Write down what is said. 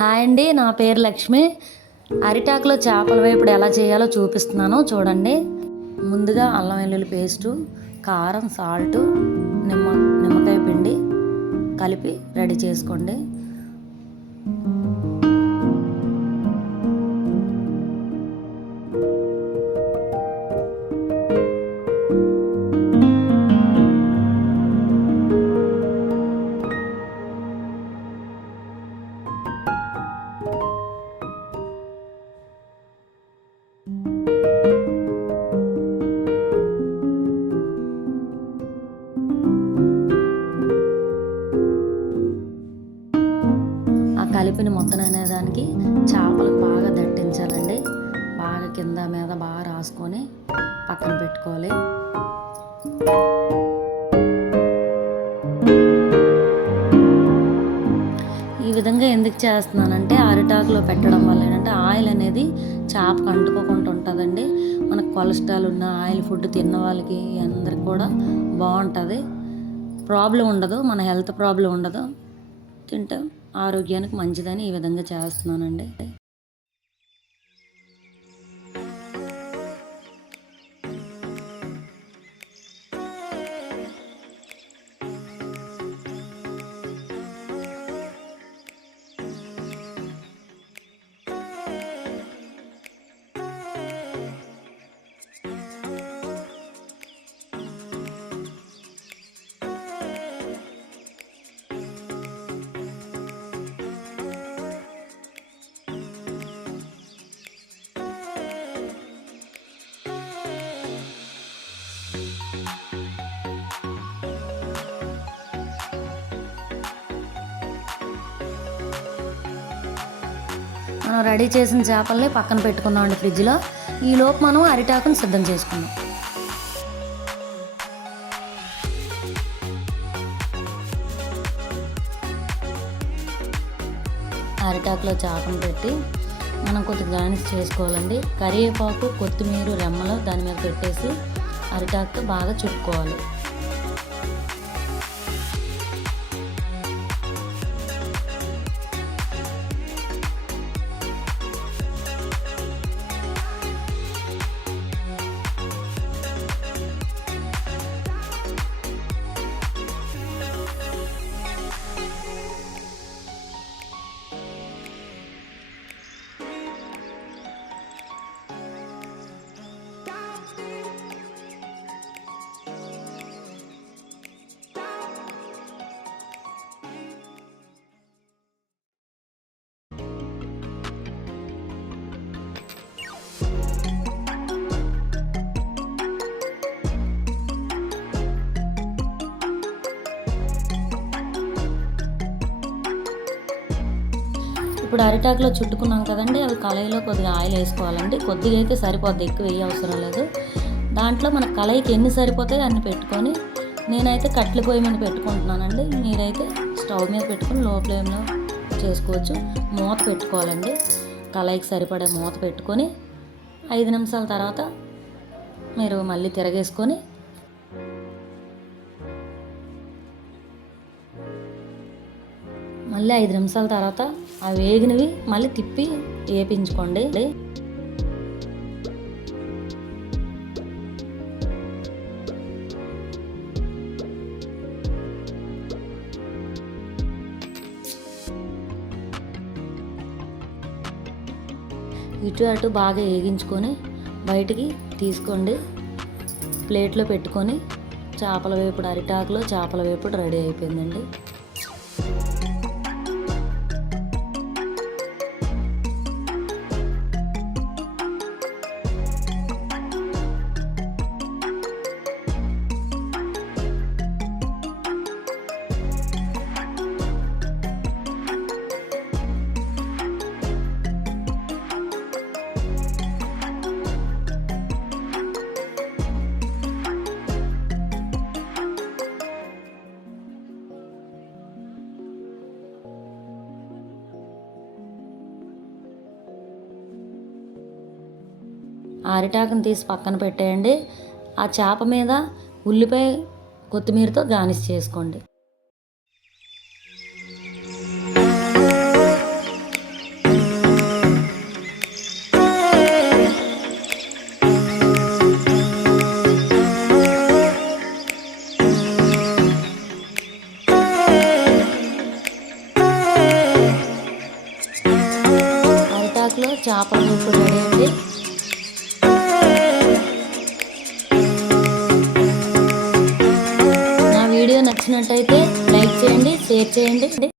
Hi అండి, నా పేరు లక్ష్మి. అరిటాకులో చేపల వేపుడు ఎలా చేయాలో చూపిస్తున్నాను చూడండి. ముందుగా అల్లం వెల్లుల్లి పేస్టు, కారం, సాల్టు, నిమ్మకాయ పిండి కలిపి రెడీ చేసుకోండి. కలిపిన మొత్తం అనేదానికి చేపలకు బాగా దట్టించాలండి. బాగా కింద మీద బాగా రాసుకొని పక్కన పెట్టుకోవాలి. ఈ విధంగా ఎందుకు చేస్తున్నానంటే అరిటాకులో పెట్టడం వల్ల ఏంటంటే ఆయిల్ అనేది చేపకు అంటుకోకుండా ఉంటుందండి. మనకు కొలెస్ట్రాల్ ఉన్న ఆయిల్ ఫుడ్ తిన్న వాళ్ళకి అందరికి కూడా బాగుంటుంది. ప్రాబ్లం ఉండదు, మన హెల్త్ ప్రాబ్లం ఉండదు. తింటే ఆరోగ్యానికి మంచిదని ఈ విధంగా చేస్తున్నానండి. మనం రెడీ చేసిన చేపల్ని పక్కన పెట్టుకుందామండి ఫ్రిడ్జ్లో. ఈలోపు మనం అరిటాకుని సిద్ధం చేసుకుందాం. అరిటాకులో చేపను పెట్టి మనం కొద్దిగా గార్నిష్ చేసుకోవాలండి. కరివేపాకు, కొత్తిమీర రెమ్మలు దాని మీద పెట్టేసి అరిటాకుతో బాగా చుట్టుకోవాలి. ఇప్పుడు అరిటాకులో చుట్టుకున్నాం కదండి, అవి కళాయిలో కొద్దిగా ఆయిల్ వేసుకోవాలండి. కొద్దిగా అయితే సరిపోద్ది, ఎక్కువ వేయ అవసరం లేదు. దాంట్లో మన కళాయికి ఎన్ని సరిపోతాయో అన్ని పెట్టుకొని, నేనైతే కట్టెల పొయ్యి మీద పెట్టుకుంటున్నానండి. మీరైతే స్టవ్ మీద పెట్టుకొని లో ఫ్లేమ్లో చేసుకోవచ్చు. మూత పెట్టుకోవాలండి. కళాయికి సరిపడే మూత పెట్టుకొని 5 నిమిషాల తర్వాత మీరు మళ్ళీ తిరగేసుకొని మళ్ళీ 5 నిమిషాల తర్వాత ఆ వేగినవి మళ్ళీ తిప్పి వేపించుకోండి. ఇటు అటు బాగా వేగించుకొని బయటికి తీసుకోండి. ప్లేట్లో పెట్టుకొని చేపల వేపుడు, అరిటాకులో చేపల వేపుడు రెడీ అయిపోయిందండి. అరిటాకుని తీసి పక్కన పెట్టేయండి. ఆ చేప మీద ఉల్లిపాయ, కొత్తిమీరతో గార్నిష్ చేసుకోండి. చేపల వేపుడు రెడీ అండి. నా వీడియో నచ్చినట్టయితే లైక్ చేయండి, షేర్ చేయండి.